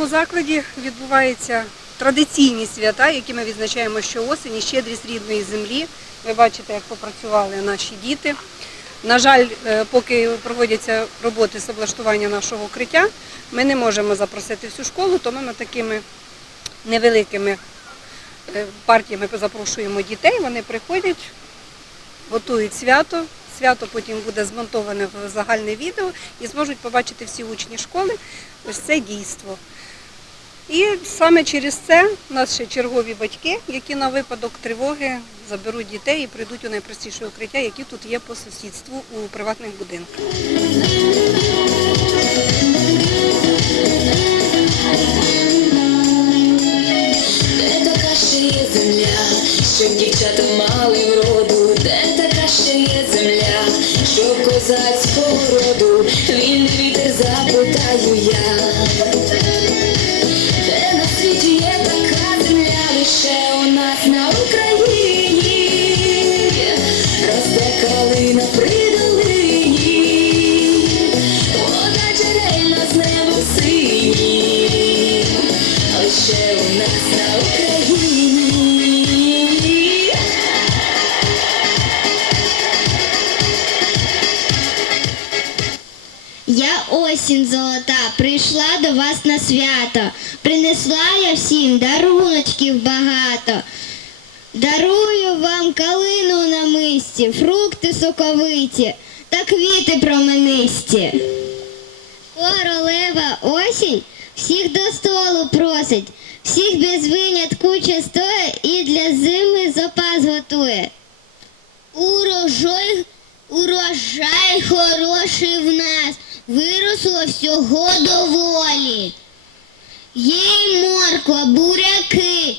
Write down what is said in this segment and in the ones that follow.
нашому закладі відбуваються традиційні свята, які ми відзначаємо щоосені, щедрість рідної землі. Ви бачите, як попрацювали наші діти. На жаль, е, поки проводяться роботи з облаштування нашого укриття, ми не можемо запросити всю школу, тому ми такими невеликими е, партіями запрошуємо дітей. Вони приходять, готують свято. Свято потім буде змонтоване в загальне відео і зможуть побачити всі учні школи ось це дійство. І саме через це нас ще чергові батьки, які на випадок тривоги заберуть дітей і прийдуть у найпростіше укриття, які тут є по сусідству у приватних будинках. На Україні, росте калина при долині, вода джерельна з небом синім, лише у нас на Україні. Я осінь золота, прийшла до вас на свято. Принесла я всім даруночків багато. Дарую вам калину на мисці, фрукти соковиті та квіти променисті. Королева осінь всіх до столу просить, всіх без винятку частує і для зими запас готує. Урожай, урожай хороший в нас, виросло всього доволі. Є й морква, буряки,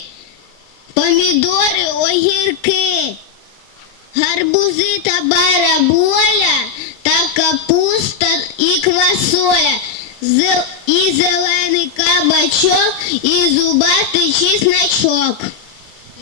помідори, огірки, гарбузи та бараболя, та капуста і квасоля, і зелений кабачок, і зубатий чесночок.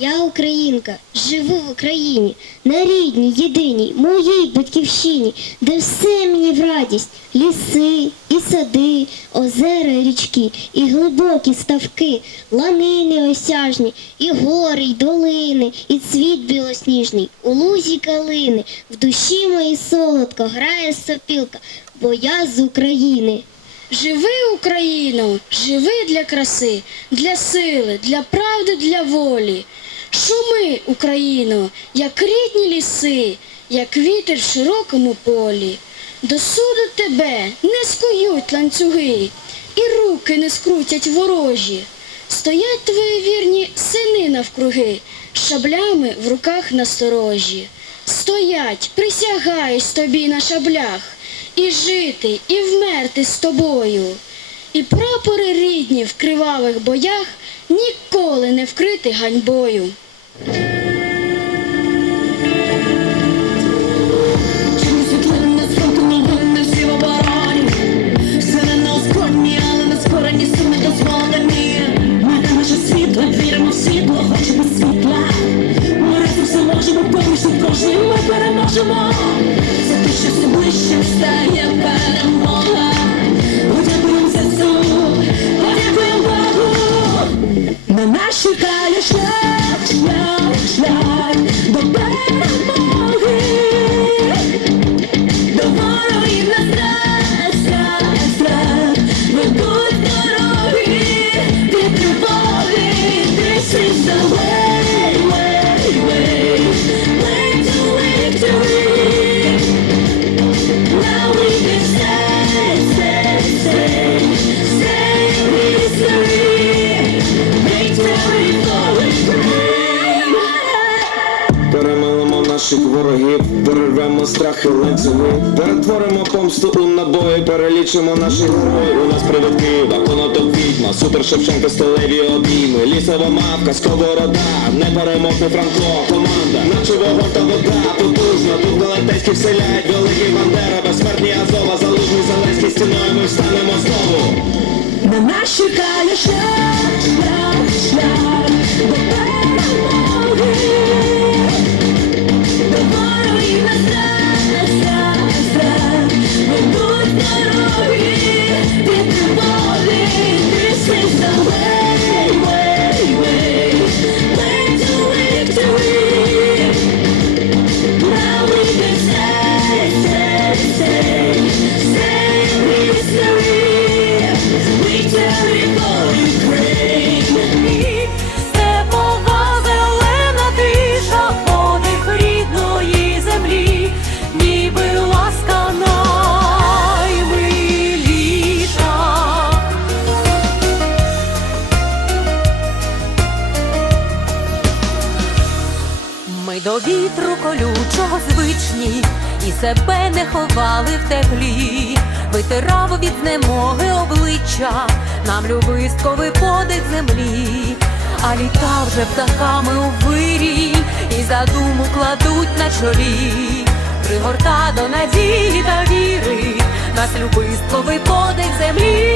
Я українка, живу в Україні, на рідній, єдиній, моїй батьківщині, де все мені в радість, ліси і сади, озера і річки, і глибокі ставки, ланини осяжні, і гори, й долини, і цвіт білосніжний, у лузі калини, в душі моїй солодко грає сопілка, бо я з України. Живи, Україно, живи для краси, для сили, для правди, для волі. Шуми, Україно, як рідні ліси, як вітер в широкому полі. До суду тебе не скують ланцюги, і руки не скрутять ворожі. Стоять твої вірні сини навкруги, шаблями в руках насторожі. Стоять, присягаюсь тобі на шаблях, і жити, і вмерти з тобою. І прапори рідні в кривавих боях ніколи не вкрити ганьбою. Ми переможемо. За те, що все ближче стає перемога. На наших ворогів, перервемо страхи ланцюги, перетворимо помсту у набої, перелічимо наших героїв. У нас привід Києва, конотоп відьма, супер Шевченко, сталеві обійми, лісова мавка, сковорода, непереможний Франко, команда, наче вогонь та вода, потужна, тут Галатецькі вселяють, великий Бандера, безсмертні Азова, залужний Зеленський стіною ми встанемо знову. На нас чекає шлях, шлях, шлях. До До вітру колючого звичні і себе не ховали в теплі, витирав від знемоги обличчя, нам любистковий подих землі, а літа вже птахами у вирій, і задуму кладуть на чолі, пригорта до надії та віри, нас любистковий подих землі,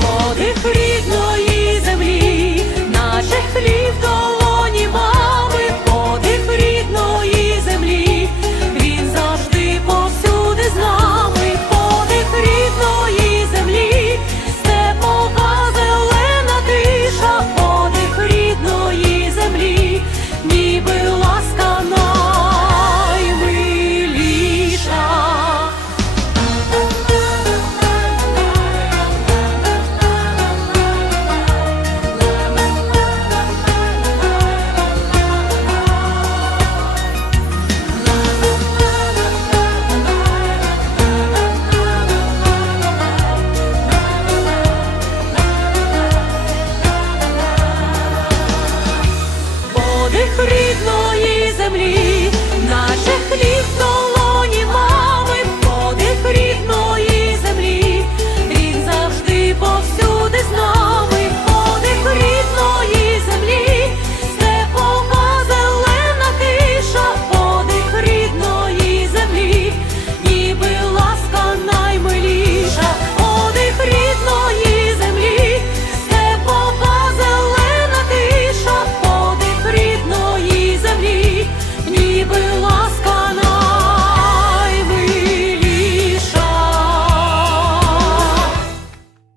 подих рідного.